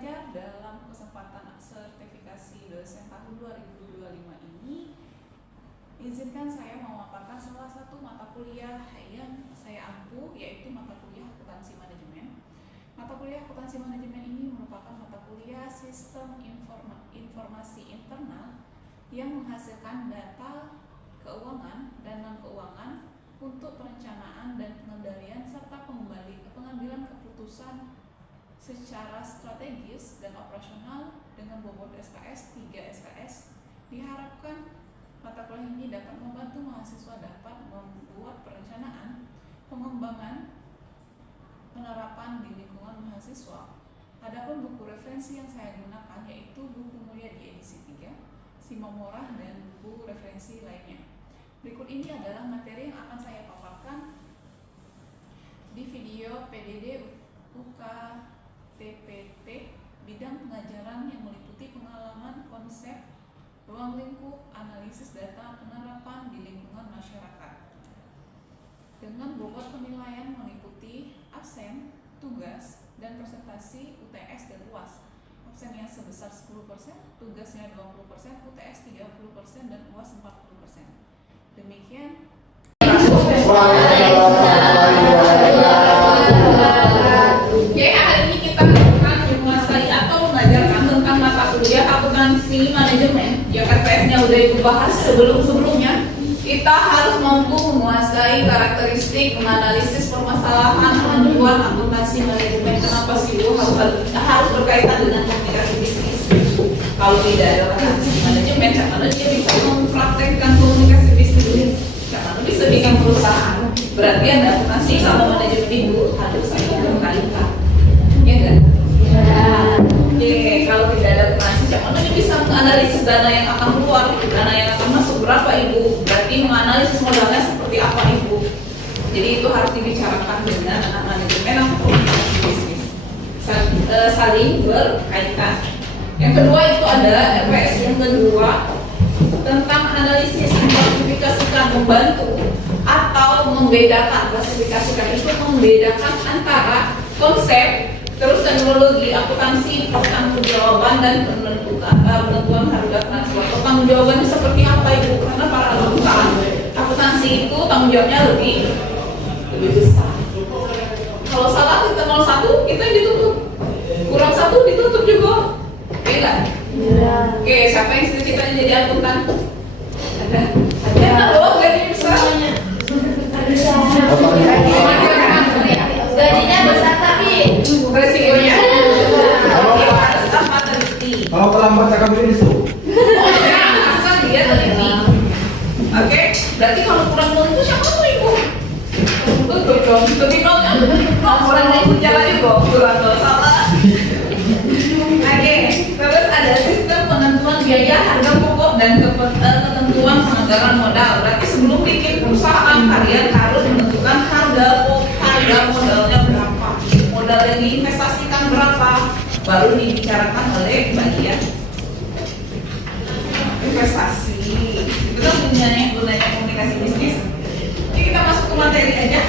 pengajar dalam kesempatan sertifikasi dosen tahun 2025 ini, izinkan saya memaparkan salah satu mata kuliah yang saya ampu, yaitu mata kuliah akuntansi manajemen. Mata kuliah akuntansi manajemen ini merupakan mata kuliah sistem informasi internal yang menghasilkan data keuangan dan non-keuangan untuk perencanaan dan pengendalian serta pengambilan keputusan secara strategis dan operasional dengan bobot SKS 3 SKS. Diharapkan mata kuliah ini dapat membantu mahasiswa dapat membuat perencanaan, pengembangan, penerapan di lingkungan mahasiswa. Adapun buku referensi yang saya gunakan yaitu buku mulia di edisi 3, Simomora, dan buku referensi lainnya. Berikut ini adalah materi yang akan saya paparkan di video PDD UK TPT bidang pengajaran yang meliputi pengalaman konsep ruang lingkup analisis data penerapan di lingkungan masyarakat. Dengan bobot penilaian meliputi absen, tugas, dan presentasi UTS dan UAS. Absennya sebesar 10%, tugasnya 20%, UTS 30%, dan UAS 40%. Demikian. Akuntansi manajemen, ya KPS-nya udah ibu bahas sebelumnya. Kita harus mampu menguasai karakteristik menganalisis permasalahan membuat akuntansi manajemen. Kenapa sih Bu harus berkaitan dengan komunikasi bisnis? Kalau tidak ada akuntansi manajemen, cara dia bisa mempraktekkan komunikasi bisnis? Cara bisa bikin perusahaan? Berarti ada akuntansi sama manajemen Ibu harus saya berkaitan, ya enggak? Oke, kalau tidak ada akuntansi, cara dia bisa menganalisis dana yang akan keluar, dana yang akan masuk berapa Ibu? Berarti menganalisis modalnya seperti apa Ibu? Jadi itu harus dibicarakan dengan anak manajemen atau komunikasi bisnis, saling berkaitan. Yang kedua itu ada RPS yang kedua tentang analisis mengklasifikasikan, membantu atau membedakan. Klasifikasikan itu membedakan antara konsep terus teknologi akuntansi, pertanggungjawaban dan penentuan harga transfer. Pertanggungjawabannya seperti apa Ibu? Karena para akuntansi itu tanggung jawabnya lebih besar. Kalau salah kita 01 kita ditutup, kurang 1 ditutup juga. Oke enggak? Oke, siapa yang cita-citanya jadi akuntan? Ada loh, gajinya besar. Gajinya besar tapi resikonya harus apa teliti. Kalau terlambat cakap ini su. Asal dia teliti. Oke, berarti kalau kurang nol itu siapa tuh Ibu? Betul dong. Tapi kalau orang yang bicara juga kurang nol salah. Oke, terus ada sistem penentuan biaya harga pokok dan ketentuan penganggaran modal. Berarti sebelum bikin perusahaan kalian harus menentukan harga modalnya berapa, modal yang diinvestasikan berapa, baru dibicarakan oleh bagian investasi. Itu kan gunanya komunikasi bisnis. Jadi kita masuk ke materi aja.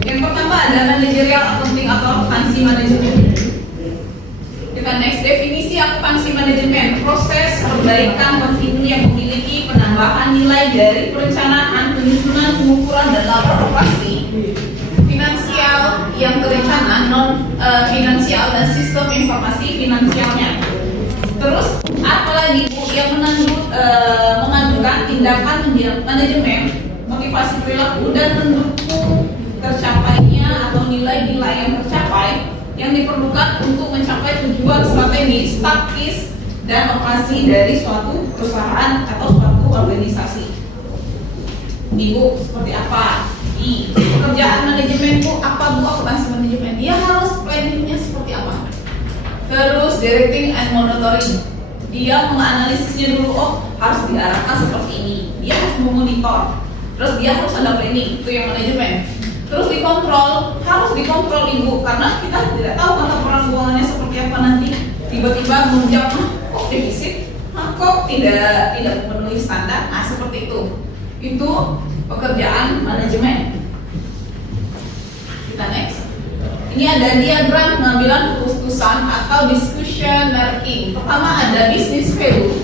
Yang pertama ada manajerial accounting atau akuntansi manajemen. Kita next, definisi akuntansi manajemen, proses perbaikan kontinu yang memiliki penambahan nilai dari perencanaan, penyusunan, pengukuran, dan laporan operasi, finansial yang terencana, non finansial, dan sistem informasi finansialnya. Terus apalagi Bu yang mengajukan tindakan manajemen, motivasi perilaku, dan mendukung tercapainya atau nilai-nilai yang tercapai yang diperlukan untuk mencapai tujuan strategis, taktis, dan operasi dari suatu perusahaan atau suatu organisasi. Ini Bu, seperti apa? Di pekerjaan manajemen Bu, apa Bu akuntansi manajemen? Dia harus planningnya seperti apa? Terus directing and monitoring. Dia menganalisisnya dulu, oh harus diarahkan seperti ini. Dia harus memonitor. Terus dia harus ada planning, itu yang manajemen. Terus dikontrol, harus dikontrol Ibu, karena kita tidak tahu kata orang keuangannya seperti apa nanti. Tiba-tiba menunjang, kok defisit, kok tidak memenuhi standar. Nah seperti itu. Itu pekerjaan manajemen. Kita next. Ini ada diagram pengambilan keputusan atau discussion making. Pertama ada business value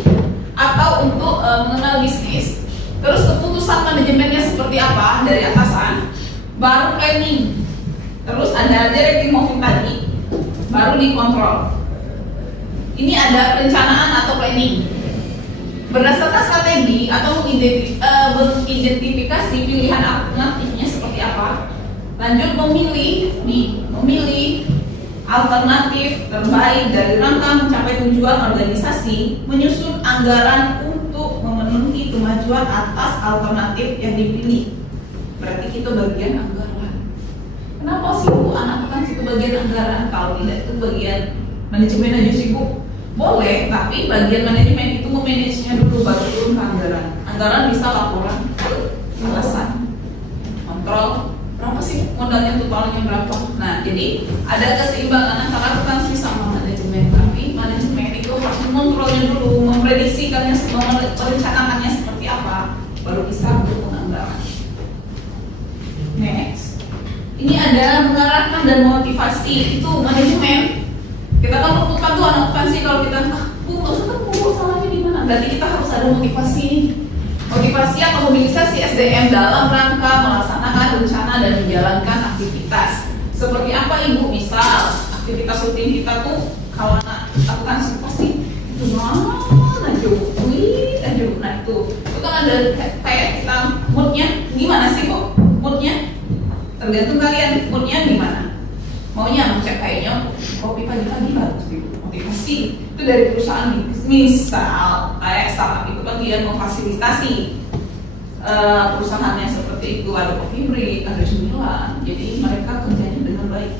atau untuk mengenal bisnis. Terus keputusan manajemennya seperti apa dari atasan. Baru planning. Terus ada directing moving tadi. Baru dikontrol. Ini ada perencanaan atau planning. Berdasarkan strategi atau mengidentifikasi pilihan alternatifnya seperti apa. Lanjut memilih alternatif terbaik dari rangka mencapai tujuan organisasi, menyusun anggaran untuk memenuhi kemajuan atas alternatif yang dipilih. Berarti kita bagian anggaran. Kenapa sih Bu anak kan situ bagian anggaran? Kalau tidak itu bagian manajemen aja sih Bu. Boleh, tapi bagian manajemen itu memanagenya dulu baru turun ke anggaran. Anggaran bisa laporan ke atasan, kontrol berapa sih modalnya totalnya berapa. Nah, jadi ada keseimbangan antara akuntansi sama manajemen. Tapi manajemen itu harus mengontrolnya dulu, memprediksikannya, merencanakannya seperti apa, baru bisa mendukung anggaran. Next, ini ada mengarahkan dan motivasi, itu manajemen. Kita kan menentukan tuh anak akuntansi kalau kita Bu, salahnya di mana? Berarti kita harus ada motivasi nih. Motivasi atau mobilisasi SDM dalam rangka melaksanakan rencana dan menjalankan aktivitas. Seperti apa Ibu? Misal aktivitas rutin kita tuh kalau anak akuntansi pasti itu mana aja, nah itu kan ada kayak kita moodnya gimana sih kok? Moodnya tergantung kalian moodnya gimana. Maunya ngecek kayaknya kopi pagi-pagi bagus gitu. Motivasi itu dari perusahaan misal kayak startup itu kan dia memfasilitasi perusahaannya seperti itu, ada coffee break, ada cemilan, jadi mereka kerjanya dengan baik.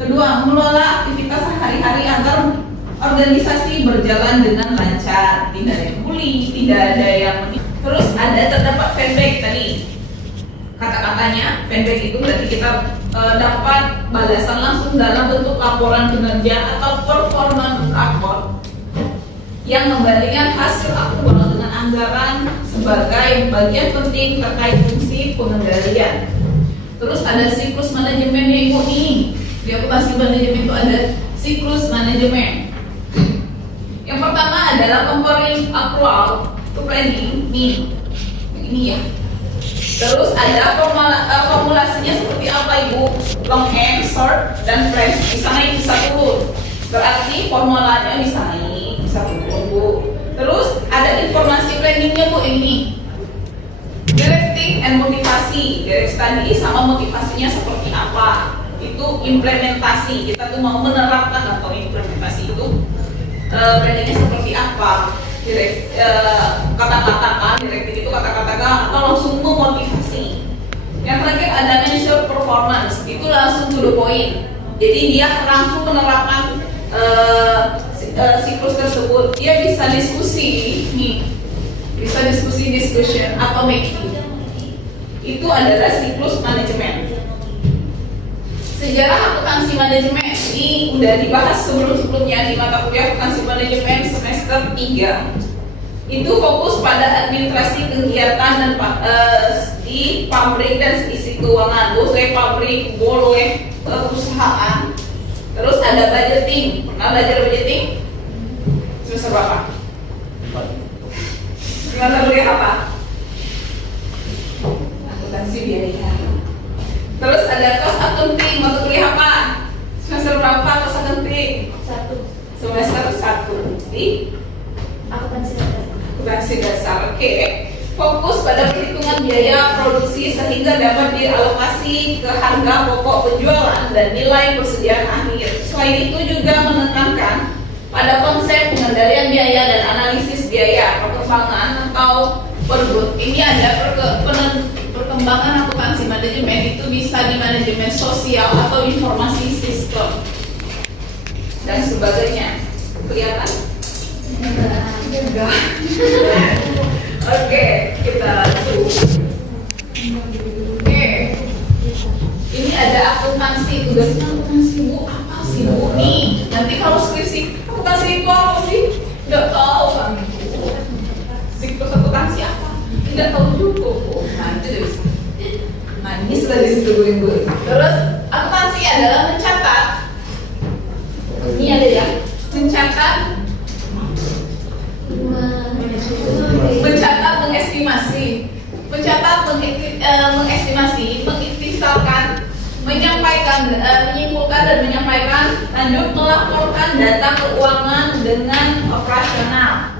Kedua, mengelola aktivitas sehari-hari agar organisasi berjalan dengan lancar, tidak ada yang bully, tidak ada yang terus ada terdapat feedback tadi. Kata-katanya feedback itu berarti kita dapat balasan langsung dalam bentuk laporan kinerja atau performance report yang membandingkan hasil aktual dengan anggaran sebagai bagian penting terkait fungsi pengendalian. Terus ada siklus manajemennya Ibu nih. Di akuntansi manajemen itu ada siklus manajemen. Yang pertama adalah comparing accrual to planning nih. Ini ya. Terus ada formulasinya seperti apa Ibu? Long end, short, dan flash. Bisa naik, bisa turun. Berarti formulanya bisa naik, bisa turun Bu. Terus ada informasi planningnya Bu ini. Directing and motivasi. Direct tadi sama motivasinya seperti apa? Itu implementasi. Kita tuh mau menerapkan atau implementasi itu planningnya seperti apa? Direct kata-kata kan, directing itu kata-kata kan atau langsung memotivasi. Yang terakhir ada measure performance, itu langsung to the point. Jadi dia langsung menerapkan siklus tersebut. Dia bisa diskusi nih, bisa discussion atau making. Itu adalah siklus manajemen. Sejarah akuntansi manajemen ini udah dibahas sebelum-sebelumnya di mata kuliah akuntansi manajemen semester 3. Itu fokus pada administrasi kegiatan dan di pabrik dan isi keuangan, boleh pabrik, boleh perusahaan. Terus ada budgeting. Pernah belajar budgeting? Semester berapa? Semester kuliah apa? Akuntansi biaya. Terus ada cost accounting, mata kuliah apa? Semester berapa cost accounting? 1. Semester 1. Di akuntansi dasar. Oke. Fokus pada perhitungan biaya produksi sehingga dapat dialokasi ke harga pokok penjualan dan nilai persediaan akhir. Selain itu juga menekankan pada konsep pengendalian biaya dan analisis biaya, perkembangan atau pergub. Ini ada perkembangan akuntansi manajemen itu bisa di manajemen sosial atau informasi sistem dan sebagainya. Kelihatan? Enggak. Oke, kita lanjut. Oke. Ini ada akuntansi, tugasnya akuntansi Bu. Apa sih Bu nih? Nanti kalau skripsi akuntansi itu apa sih? Enggak tahu kan. Siklus akuntansi apa? Enggak tahu juga Bu. Nah, itu dari nangis lah di situ gue. Terus akuntansi adalah mencatat. Ini ada ya, mencatat, mengestimasi, mengiktisarkan, menyampaikan, menyimpulkan dan menyampaikan, lanjut melaporkan data keuangan dengan operasional.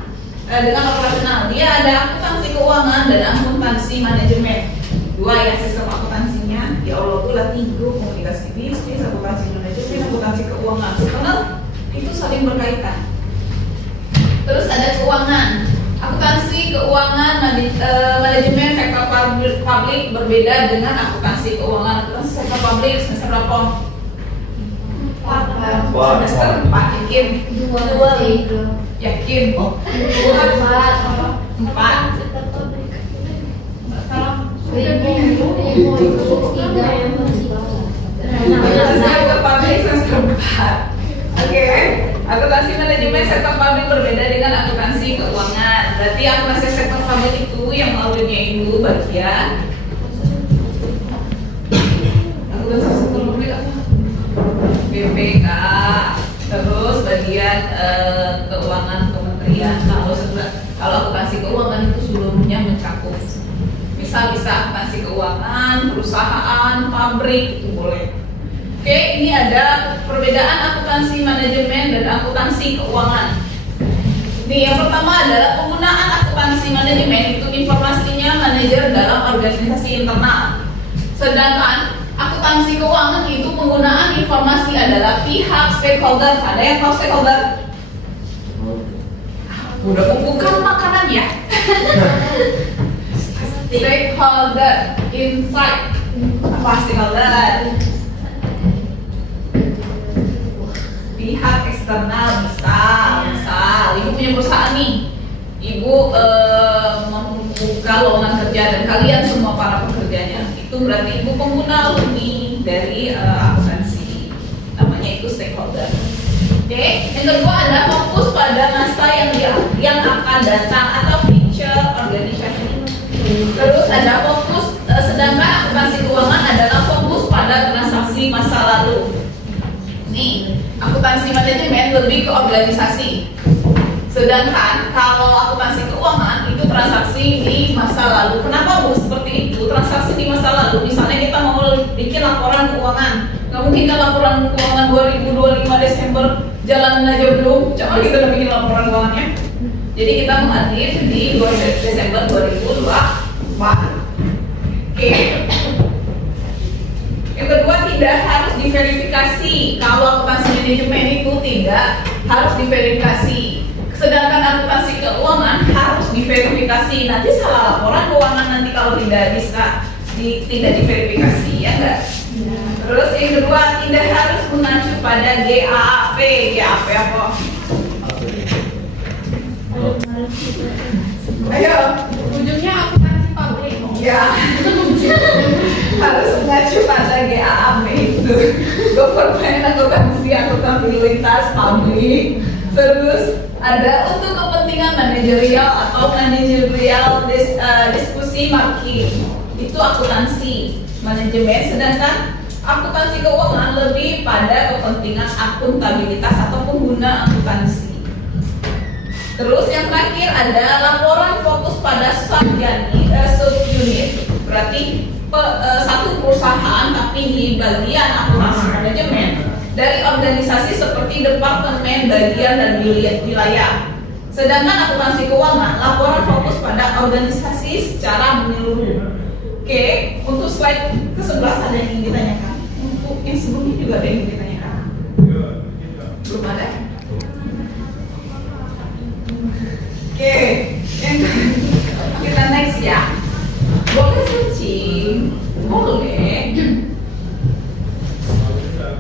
Dia ada akuntansi keuangan dan akuntansi manajemen. Dua ya sistem akuntansinya. Ya Allah, gue latih komunikasi bisnis, akuntansi manajemen, akuntansi keuangan. Karena itu saling berkaitan. Terus ada keuangan. Akuntansi keuangan manajemen sektor publik berbeda dengan akuntansi keuangan. Akuntansi sektor publik semester berapa? 4. Semester 4, yakin? 2. Yakin? 4. Oke, akuntansi manajemen sektor publik berbeda dengan akuntansi keuangan. Berarti akuntansi sektor publik itu yang auditnya itu bagian akuntansi sektor publik apa? BPK. Terus bagian keuangan kementerian. Kalau akuntansi keuangan itu seluruhnya mencakup. Bisa akuntansi keuangan, perusahaan, pabrik itu boleh. Oke, ini ada perbedaan akuntansi manajemen dan akuntansi keuangan. Ini yang pertama adalah penggunaan akuntansi manajemen itu informasinya manajer dalam organisasi internal. Sedangkan akuntansi keuangan itu penggunaan informasi adalah pihak stakeholder. Ada yang tahu stakeholder? Udah bukan makanan ya. Stakeholder, insight. Apa stakeholder? Pihak eksternal. Misal ibu punya perusahaan nih, ibu membuka lowongan kerja dan kalian semua para pekerjanya, itu berarti ibu pengguna nih dari akuntansi, namanya itu stakeholder. Oke, yang kedua ada fokus pada masa yang akan datang atau future organisasi. Terus ada fokus, sedangkan akuntansi keuangan adalah fokus pada transaksi masa lalu. Nih, akuntansi manajemen lebih ke organisasi. Sedangkan kalau akuntansi keuangan itu transaksi di masa lalu. Kenapa Bu seperti itu? Transaksi di masa lalu. Misalnya kita mau bikin laporan keuangan. Nggak mungkin kan laporan keuangan 2025 Desember jalan aja belum. Coba kita udah bikin laporan keuangannya. Jadi kita mengakhiri di 2 Desember 2024. Oke. Yang kedua, tidak harus diverifikasi. Kalau akuntansi manajemen itu tidak harus diverifikasi. Sedangkan akuntansi keuangan harus diverifikasi. Nanti salah laporan keuangan nanti kalau tidak bisa tidak diverifikasi, ya enggak? Terus yang kedua, tidak harus mengacu pada GAAP. GAAP apa? Ayo, Ujungnya akuntansi publik. ya. Harus mengacu pada GAAP itu government, akuntabilitas publik. Terus ada untuk kepentingan manajerial atau manajerial diskusi marketing, itu akuntansi manajemen. Sedangkan akuntansi keuangan lebih pada kepentingan akuntabilitas atau pengguna akuntansi. Terus yang terakhir ada laporan fokus pada subunit, berarti satu perusahaan tapi di bagian akuntansi manajemen dari organisasi seperti departemen, bagian dan wilayah. Sedangkan akuntansi keuangan laporan fokus pada organisasi secara menyeluruh. Oke, untuk slide ke-11 ada yang ingin ditanyakan. Untuk yang sebelumnya juga ada yang ingin ditanyakan. Belum ada. Oke, kita next ya. Boleh searching, boleh.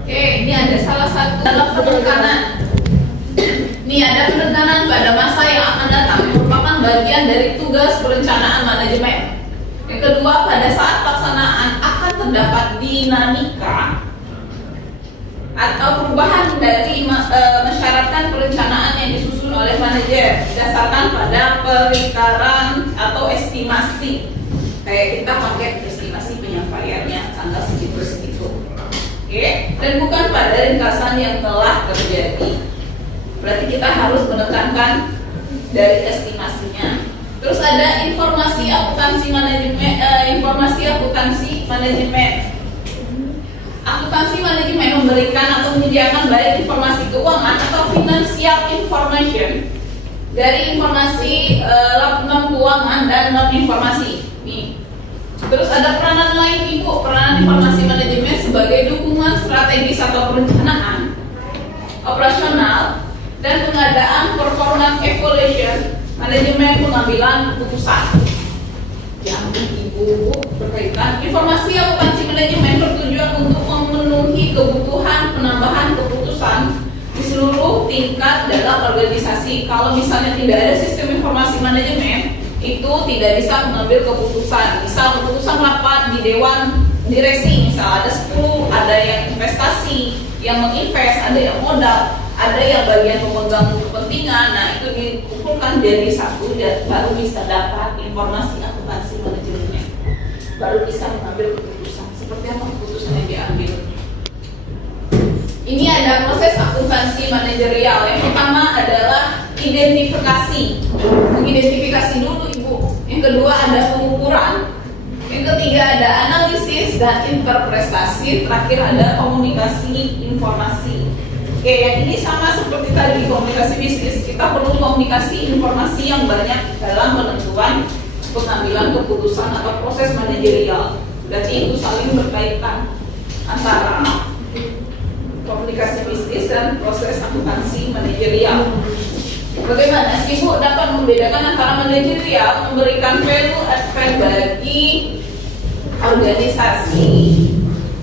Oke, ini ada salah satu dalam penekanan. Ini ada penekanan pada masa yang akan datang, merupakan bagian dari tugas perencanaan manajemen. Yang kedua, pada saat pelaksanaan akan terdapat dinamika atau perubahan dari mensyaratkan perencanaan yang disusun oleh manajer berdasarkan pada perkiraan atau estimasi. Kayak kita pakai estimasi penyampaiannya tanggal segitu. Oke, Oke, dan bukan pada ringkasan yang telah terjadi. Berarti kita harus menekankan dari estimasinya. Terus ada informasi akuntansi manajemen, Akuntansi manajemen memberikan atau menyediakan baik informasi keuangan atau financial information dari informasi non keuangan dan non informasi. Nih. Terus ada peranan lain Ibu, peranan informasi manajemen sebagai dukungan strategis atau perencanaan operasional dan pengadaan performance evaluation, manajemen pengambilan keputusan. Yang Ibu berkaitan informasi akuntansi manajemen bertujuan untuk memenuhi kebutuhan penambahan keputusan di seluruh tingkat dalam organisasi. Kalau misalnya tidak ada sistem informasi manajemen, itu tidak bisa mengambil keputusan. Misal keputusan rapat di dewan direksi, misal ada 10, ada yang investasi, yang menginvest, ada yang modal, ada yang bagian pemegang kepentingan. Nah, itu dikumpulkan jadi satu dan baru bisa dapat informasi akuntansi manajemennya, baru bisa mengambil keputusan. Seperti apa keputusan yang diambil? Ini ada proses akuntansi manajerial. Yang pertama adalah identifikasi, mengidentifikasi dulu Ibu. Yang kedua ada pengukuran. Yang ketiga ada analisis dan interpretasi. Terakhir ada komunikasi informasi. Oke, yang ini sama seperti tadi komunikasi bisnis. Kita perlu komunikasi informasi yang banyak dalam penentuan pengambilan keputusan atau proses manajerial. Berarti itu saling berkaitan antara komunikasi bisnis dan proses akuntansi manajerial. Bagaimana sih Bu dapat membedakan antara manajerial memberikan value add bagi organisasi?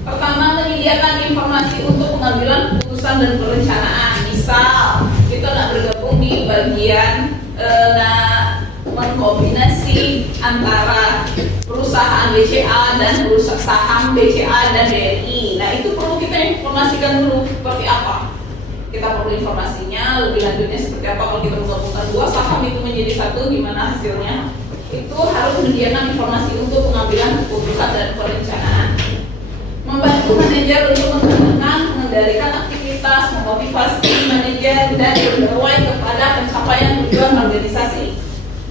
Pertama, menyediakan informasi untuk pengambilan keputusan dan perencanaan. Misal kita nak bergabung di bagian mengkombinasi antara perusahaan BCA dan perusahaan saham BCA dan BRI. Nah, itu perlu kita informasikan dulu seperti apa. Kita perlu informasinya lebih lanjutnya seperti apa kalau kita menggabungkan dua saham itu menjadi satu, gimana hasilnya. Itu harus menyediakan informasi untuk pengambilan keputusan dan perencanaan. Membantu manajer untuk mengembangkan, mengendalikan aktivitas, memotivasi manajer dan pegawai kepada pencapaian tujuan organisasi.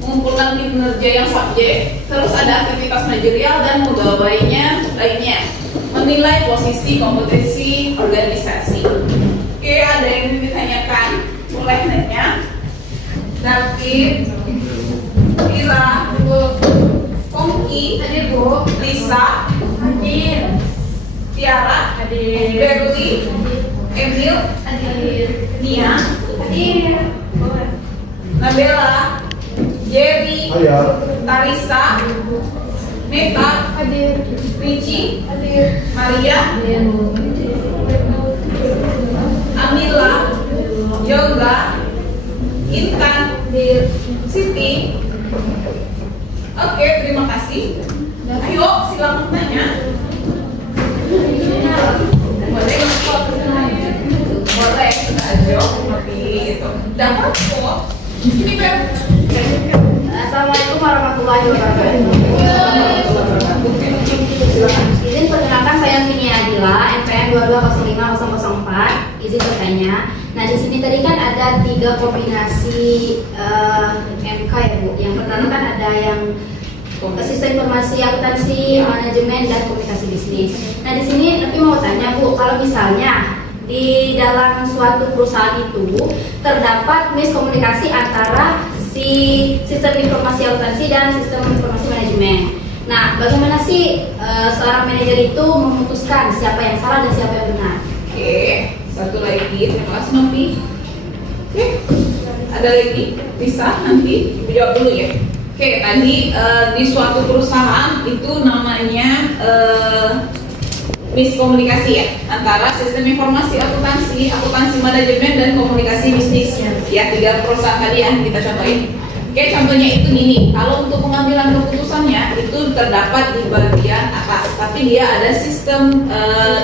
Mengumpulkan kinerja yang subjek, terus ada aktivitas manajerial dan pegawainya lainnya. Menilai posisi kompetensi organisasi. Oke, ada yang ditanyakan, boleh nanya. David, Ira, Pongki, Hadir Bu. Lisa, Hadir. Tiara, Hadir. Berli, Emil, Hadir. Nia, Hadir. Nabela, Jerry, Tarisa, Meta, Hadir. Ricci, Hadir. Maria, Hadir. Amila, Yoga, Intan, Hadir. Siti. Oke, terima kasih. Ayo, silakan tanya. Boleh, boleh kita aja tapi itu dapat kok. Ini kan. Assalamualaikum warahmatullahi wabarakatuh. Izin perkenalkan, saya Mini Adila, MPN 220504. Izin bertanya. Nah, di sini tadi kan ada 3 kombinasi MK ya Bu. Yang pertama kan ada yang sistem informasi akuntansi, manajemen dan komunikasi bisnis. Nah, di sini tapi mau tanya Bu, kalau misalnya di dalam suatu perusahaan itu terdapat miskomunikasi antara si sistem informasi akuntansi dan sistem informasi manajemen. Nah, bagaimana sih seorang manajer itu memutuskan siapa yang salah dan siapa yang benar? Oke, satu lagi, terima kasih Novi. Oke, ada lagi bisa nanti Ibu jawab dulu ya. Oke, tadi di suatu perusahaan itu namanya miskomunikasi ya antara sistem informasi akuntansi, akuntansi manajemen dan komunikasi bisnis. Ya, 3 perusahaan tadi yang kita contohin. Oke, contohnya itu gini. Kalau untuk pengambilan keputusannya itu terdapat di bagian atas, tapi dia ada sistem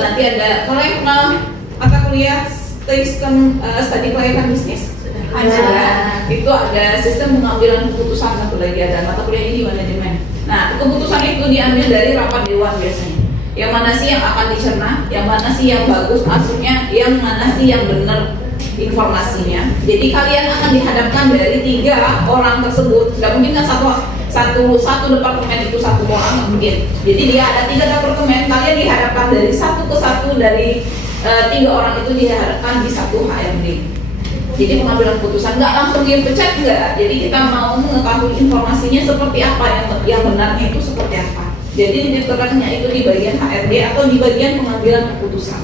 nanti ada kalau yang kenal mata kuliah sistem studi kelayakan bisnis. Ada, itu ada sistem pengambilan keputusan, satu lagi ada mata kuliah ini manajemen. Nah, keputusan itu diambil dari rapat dewan biasanya. Yang mana sih yang akan dicerna, yang mana sih yang bagus, maksudnya yang mana sih yang benar informasinya. Jadi kalian akan dihadapkan dari 3 orang tersebut. Tidak mungkin kan satu departemen itu 1 orang, nggak mungkin. Jadi dia ada 3 departemen, kalian dihadapkan dari satu ke satu, dari 3 orang itu dihadapkan di satu HRD. Jadi pengambilan keputusan nggak langsung dia pecat, nggak. Jadi kita mau mengetahui informasinya seperti apa, yang benarnya itu seperti apa. Jadi diterangnya itu di bagian HRD atau di bagian pengambilan keputusan.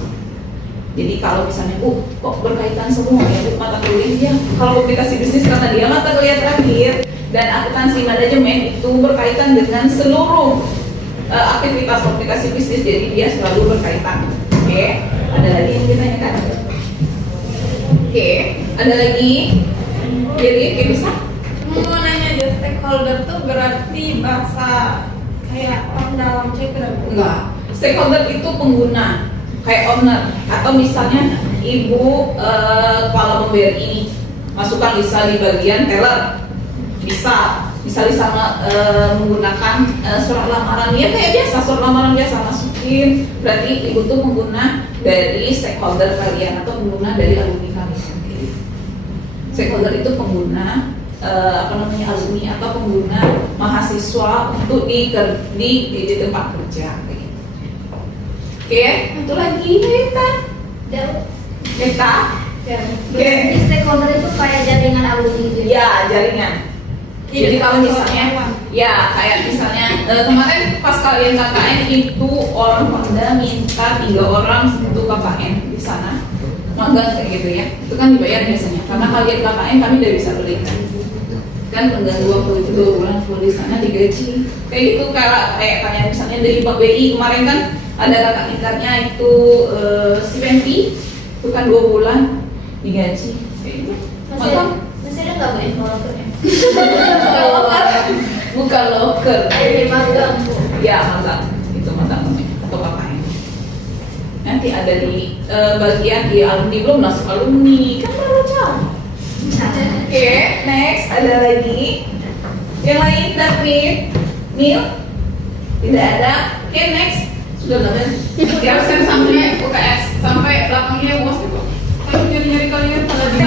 Jadi kalau misalnya, kok berkaitan semua ya mata kuliah, kalau aplikasi bisnis karena dia mata kuliah terakhir dan akuntansi manajemen itu berkaitan dengan seluruh aktivitas aplikasi bisnis, jadi dia selalu berkaitan. Oke, ada lagi yang ditanyakan? Oke, ada lagi? Jadi, bisa? Mau nanya aja, stakeholder tuh berarti bahasa kayak orang dalam cekra? Enggak. Stakeholder itu pengguna, kayak owner, atau misalnya ibu kepala pembayar ini, masukkan Lisa di bagian teller, bisa Lisa menggunakan surat lamaran, ya kayak biasa surat lamaran biasa masukin, berarti ibu tuh pengguna dari stakeholder kalian atau pengguna dari alumni kalian. Stakeholder itu pengguna alumni atau pengguna mahasiswa untuk di tempat kerja. Oke, satu lagi Neta. Jadi stakeholder itu kayak jaringan alumni gitu Ya, jaringan. Jadi kalau misalnya, ya kayak misalnya kemarin pas kalian KKN itu orang Pemda minta 3 orang untuk KKN di sana, magang kayak gitu ya. Itu kan dibayar biasanya. Karena kalian KKN kami udah bisa berikan. Kan mengganggu waktu itu 2 bulan full di sana digaji. Kayak gitu kayak misalnya dari Pak BI kemarin kan ada kakak tingkatnya itu si Penti, itu kan 2 bulan digaji. Kayak gitu. masih ada nggak boleh lokernya? Bukan loker. Ini magang. Ya magang, itu magang atau KKN. Nanti ada di bagian di alumni, belum masuk alumni kan baru jauh. Oke, next ada lagi yang lain. David, Neil, tidak ada. Oke, next sudah nggak ada. Di absen sampai UKS sampai belakangnya bos gitu. Kalau nyari kalian kalau di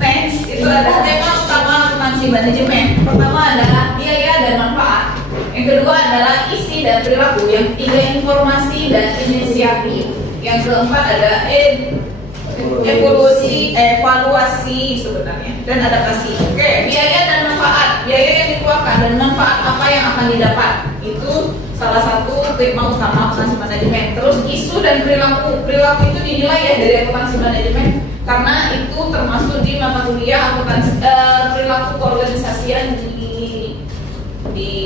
next itu ada tema utama akuntansi manajemen. Pertama adalah biaya dan manfaat. Yang kedua adalah isi dan perilaku. Yang ketiga informasi dan inisiatif. Yang keempat ada evaluasi sebenarnya dan adaptasi. Oke, biaya dan manfaat. Biaya yang dikeluarkan dan manfaat apa yang akan didapat. Itu salah satu tema utama akuntansi manajemen. Terus isu dan perilaku. Perilaku itu dinilai ya dari akuntansi manajemen karena itu termasuk di mata kuliah akuntansi perilaku keorganisasian di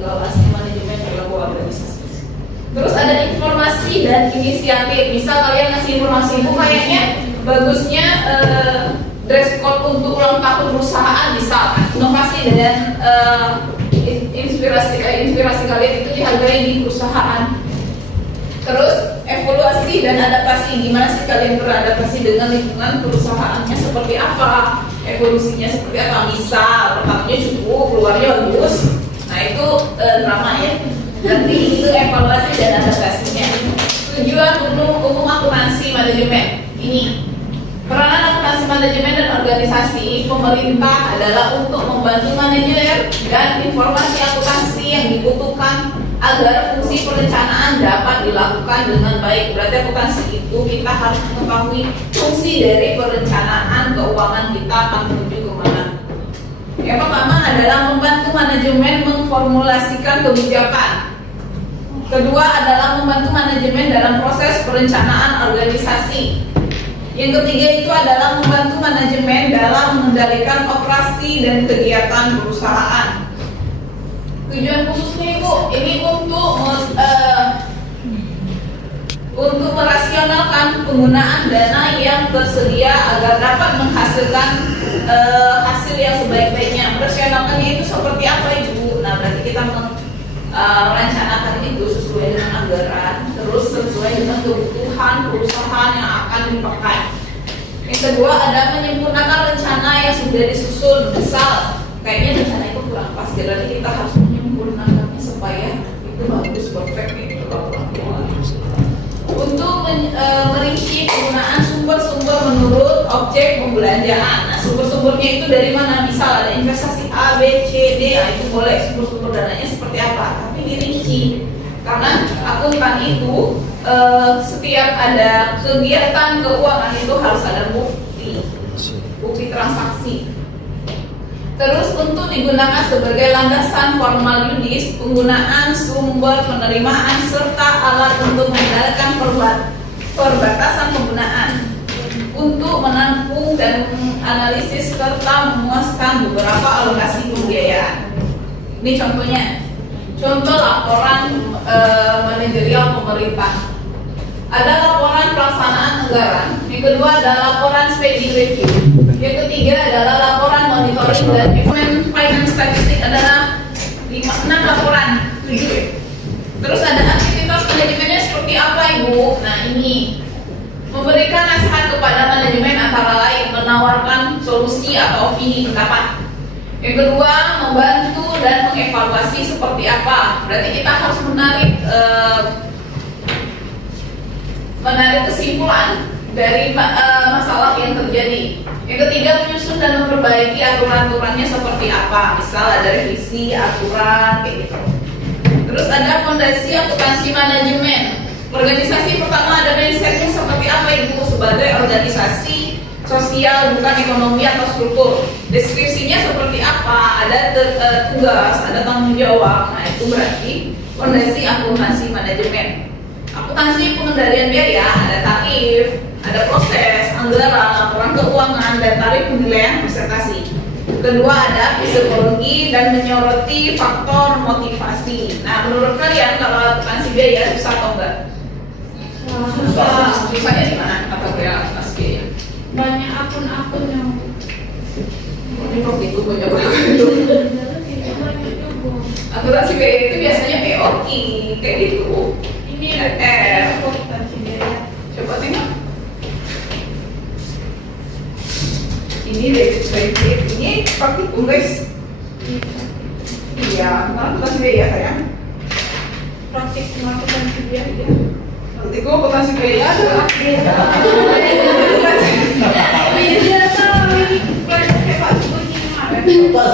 kelas manajemen perilaku organisasi. Terus ada informasi dan inisiatif. Misal kalian ngasih informasi, bu kayaknya bagusnya dress code untuk ulang tahun perusahaan, misalkan inovasi dan inspirasi kalian itu dihargai di perusahaan. Terus evaluasi dan adaptasi, gimana sih kalian beradaptasi dengan lingkungan perusahaannya seperti apa, evolusinya seperti apa. Misal pertamanya cukup, keluarnya bagus, nah itu drama ya. Nanti itu evaluasi dan adaptasinya. Tujuan umum akuntansi manajemen ini. Peranan akuntansi manajemen dan organisasi pemerintah adalah untuk membantu manajer dan informasi akuntansi yang dibutuhkan agar fungsi perencanaan dapat dilakukan dengan baik. Berarti akuntansi itu kita harus mengetahui fungsi dari perencanaan keuangan kita akan menuju kemana. Yang pertama adalah membantu manajemen memformulasikan kebijakan. Kedua adalah membantu manajemen dalam proses perencanaan organisasi. Yang ketiga itu adalah membantu manajemen dalam mengendalikan operasi dan kegiatan perusahaan. Tujuan khususnya Ibu ini untuk merasionalkan penggunaan dana yang tersedia agar dapat menghasilkan hasil yang sebaik-baiknya. Merasionalkannya itu seperti apa Ibu? Nah, berarti kita merencanakan itu sesuai dengan anggaran, terus sesuai dengan kebutuhan perusahaan yang akan dipakai. Yang kedua ada menyempurnakan rencana yang sudah disusun. Misal kayaknya rencana itu kurang pas, jadi kita harus menyempurnakannya supaya Itu bagus, perfect itu laporan keuangan. Untuk merinci penggunaan sumber-sumber menurut objek pembelanjaan. Nah, sumber-sumbernya itu dari mana? Misal ada investasi A, B, C, D, nah, itu boleh sumber-sumber dananya seperti apa, tapi dirinci. Karena akuntan itu setiap ada kegiatan keuangan itu harus ada bukti transaksi. Terus untuk digunakan sebagai landasan formal yudis, penggunaan sumber penerimaan serta alat untuk mengendalikan perbatasan penggunaan untuk menampung dan analisis serta memuaskan beberapa alokasi pembiayaan. Ini contohnya, contoh laporan manajerial pemerintah. Ada laporan pelaksanaan anggaran, yang kedua ada laporan spending review, yang ketiga adalah laporan monitoring dan finance statistik adalah 6 laporan, 7. Terus ada aktivitas manajemennya seperti apa Ibu? Nah ini memberikan nasihat kepada manajemen antara lain menawarkan solusi atau opini pendapat. Yang kedua membantu dan mengevaluasi seperti apa. Berarti kita harus menarik kesimpulan dari masalah yang terjadi. Yang ketiga menyusun dan memperbaiki aturan-aturannya seperti apa. Misal ada revisi aturan kayak gitu. Terus ada fondasi akuntansi manajemen. Organisasi pertama ada mindsetnya seperti apa Ibu? Sebagai organisasi sosial bukan ekonomi atau struktur. Deskripsinya seperti apa? Ada tugas, ada tanggung jawab. Nah itu berarti fondasi akuntansi manajemen. Akuntansi pengendalian biaya, ada tarif, ada proses, anggaran, laporan keuangan, dan tarif penilaian presentasi. Kedua ada psikologi dan menyoroti faktor motivasi. Nah menurut kalian kalau akuntansi biaya susah atau enggak? Susahnya di mana? Apa kira akuntansi biaya? Banyak akun-akun yang Ini kok gitu banyak itu. Akuntansi biaya itu biasanya EOQ kayak gitu. Ini akuntansi biaya. Coba tengok. Ini debit kredit, ini praktikum guys. Iya, akuntansi biaya sayang. Praktikum akuntansi biaya. Praktikum akuntansi biaya adalah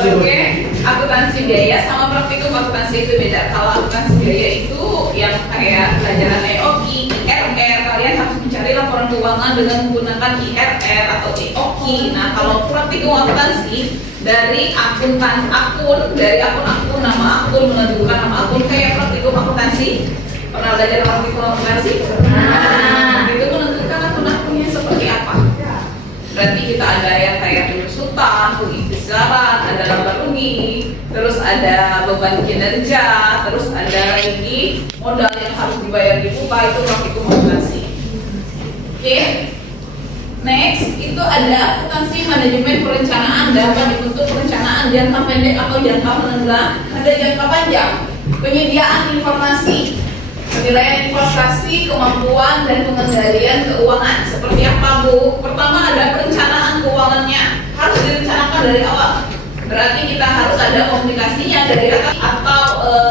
Oke, akuntansi biaya sama praktikum akuntansi itu beda. Kalau akuntansi biaya itu yang kayak pelajaran EOQ, IRR, kalian harus mencari laporan keuangan dengan menggunakan IRR atau EOQ. Nah, kalau praktikum akuntansi dari akun, nama akun, menunjukkan nama akun kayak praktikum akuntansi. Pernah belajar praktikum akuntansi? Nah, itu menentukan akun-akunnya seperti apa. Berarti kita ada yang kayak pengusutan, pengisytiharan, ada laba rugi, terus ada beban kinerja, terus ada lagi modal yang harus dibayar di muka, itu praktikum akuntansi. Oke. Next, itu ada akuntansi manajemen perencanaan. Dapat dibentuk perencanaan jangka pendek atau jangka menengah, ada jangka panjang. Penyediaan informasi, penilaian investasi, kemampuan dan pengendalian keuangan. Seperti apa Bu? Pertama ada perencanaan keuangannya, harus direncanakan dari awal. Berarti kita harus ada komunikasinya dari atas atau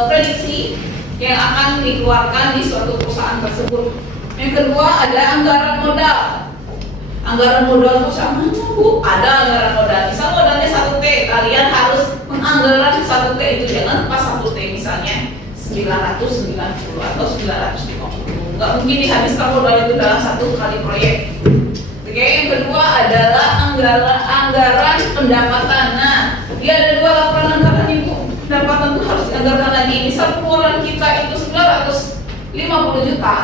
prediksi yang akan dikeluarkan di suatu perusahaan tersebut. Yang kedua ada anggaran modal. Anggaran modal itu sama Bu? Ada anggaran modal. Misal modalnya 1T, kalian harus menganggaran 1T itu, jangan pas 1T misalnya 990 atau 950. Nggak mungkin dihabiskan modal itu dalam satu kali proyek. Oke, yang kedua adalah anggaran pendapatan. Nah, dia ada 2 laporan anggaran Ibu. Pendapatan itu harus dianggarkan lagi. Misal pengeluaran kita itu 950 juta,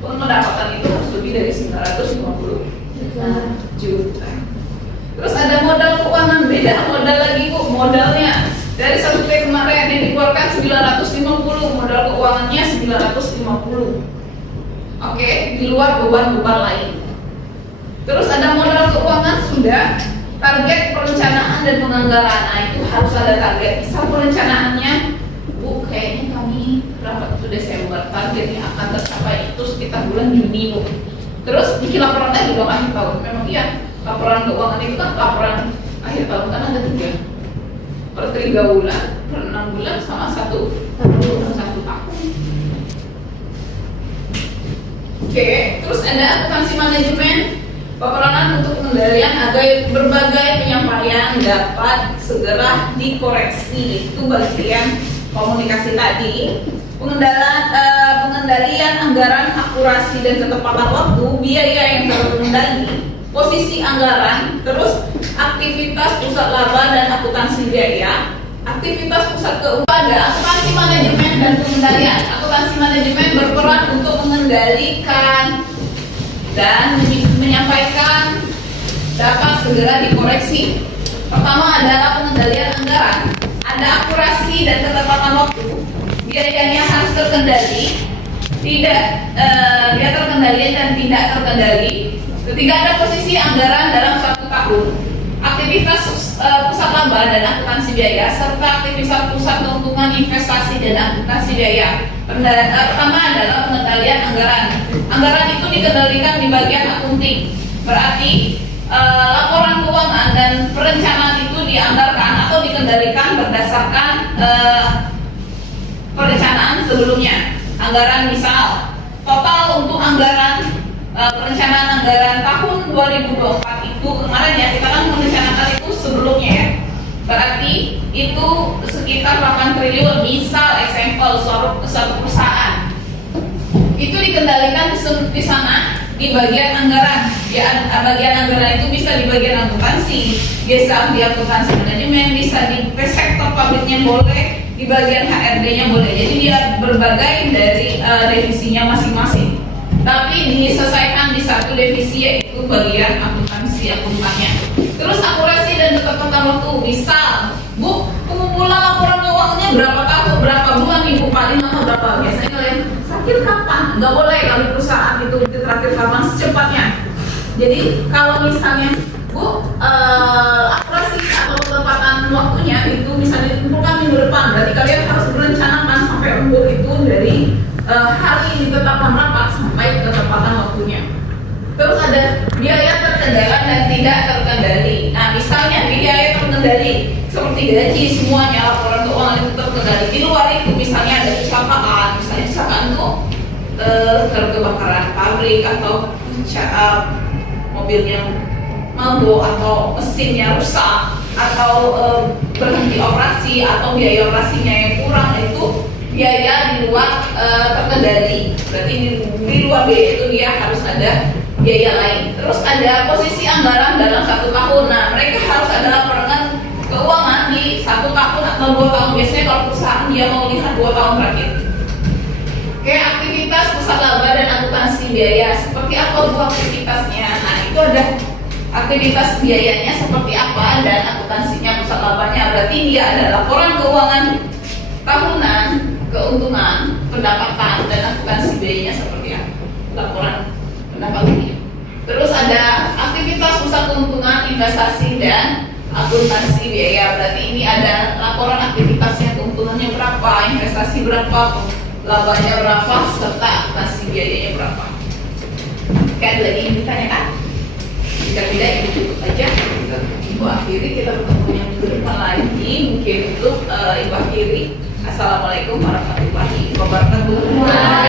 pendapatan itu harus lebih dari 950 juta. Terus ada modal keuangan, beda modal lagi Bu. Modalnya dari 1T kemarin yang dikeluarkan 950, modal keuangannya 950. Oke, di luar beban-beban lain. Terus ada modal keuangan sudah, target perencanaan dan penganggaran. Nah, itu harus ada target. Misal perencanaannya, Bu, kayaknya kami berapa itu Desember, targetnya akan tercapai itu sekitar bulan Juni Bu. Terus bikin laporan lagi dong akhir tahun. Memang iya, laporan keuangan itu kan laporan akhir tahun kan ada 3. per 3 bulan, per 6 bulan sama 1 tahun. Oke, terus ada akuntansi manajemen, peperangan untuk pengendalian agar berbagai penyampaian dapat segera dikoreksi. Itu bagian komunikasi tadi. Pengendalian anggaran, akurasi dan ketepatan waktu, biaya yang terkendali, posisi anggaran, terus aktivitas pusat laba dan akuntansi biaya, aktivitas pusat keuangan, akuntansi manajemen dan pengendalian. Akuntansi manajemen berperan untuk mengendalikan dan menyampaikan dapat segera dikoreksi. Pertama adalah pengendalian anggaran, ada akurasi dan ketepatan waktu. Biayanya harus terkendali, dia terkendali dan tidak terkendali. Ketiga, ada posisi anggaran dalam 1 tahun, aktivitas pusat laba dan akuntansi biaya, serta aktivitas pusat keuntungan investasi dan akuntansi biaya. Pertama adalah pengendalian anggaran. Anggaran itu dikendalikan di bagian akunting, berarti laporan keuangan dan perencanaan itu dianggarkan atau dikendalikan berdasarkan perencanaan sebelumnya. Anggaran misal total untuk anggaran perencanaan anggaran tahun 2024 itu kemarin ya, kita kan merencanakan itu sebelumnya ya, berarti itu sekitar 8 triliun. Misal example suatu perusahaan itu dikendalikan di sana di bagian anggaran. Bagian anggaran itu bisa di bagian akuntansi, bisa di akuntansi manajemen, bisa di sektor pabriknya boleh, di bagian HRD-nya boleh. Jadi dia berbagai dari divisinya masing-masing. Tapi diselesaikan di satu divisi, yaitu bagian akuntannya. Terus akurasi dan ketepatan waktu. Misal, Bu, pengumpulan laporan keuangannya berapa tahun, berapa bulan Ibu, paling lama berapa? Biasanya kalian terakhir kapan? Nggak boleh kalau di perusahaan itu terakhir kapan, secepatnya. Jadi kalau misalnya Bu, akurasi atau ketepatan waktunya itu misalnya ditentukan minggu depan, berarti kalian harus merencanakan sampai umur itu dari hari ditetapkan berapa sampai ketepatan waktunya. Terus ada biaya terkendali dan tidak terkendali. Nah, misalnya biaya terkendali seperti gaji, semuanya laporan keuangan itu terkendali. Di luar itu misalnya ada kecelakaan, itu kebakaran pabrik atau mobilnya mogok atau mesinnya rusak atau berhenti operasi atau biaya operasinya yang kurang, itu biaya di luar terkendali. Berarti di luar biaya itu dia harus ada biaya lain. Terus ada posisi anggaran dalam 1 tahun. Nah, mereka harus ada laporan keuangan di 1 tahun atau 2 tahun. Biasanya kalau perusahaan dia mau lihat 2 tahun terakhir. Oke, aktivitas pusat laba dan akuntansi biaya. Seperti apa Bu aktivitasnya? Nah, itu ada aktivitas biayanya seperti apa dan akuntansinya pusat labanya. Berarti dia ada laporan keuangan tahunan, keuntungan, pendapatan, dan akuntansi biayanya seperti apa, laporan pendapatannya. Terus ada aktivitas pusat keuntungan, investasi, dan akuntansi biaya. Berarti ini ada laporan aktivitasnya, keuntungannya berapa, investasi berapa, labanya berapa, serta akuntansi biayanya berapa. Oke, ada lagi yang ditanyakan? Jika tidak, ini cukup aja. Ibu akhiri, kita bertemu yang minggu depan lagi. Mungkin itu Ibu akhiri. Assalamualaikum warahmatullahi wabarakatuh.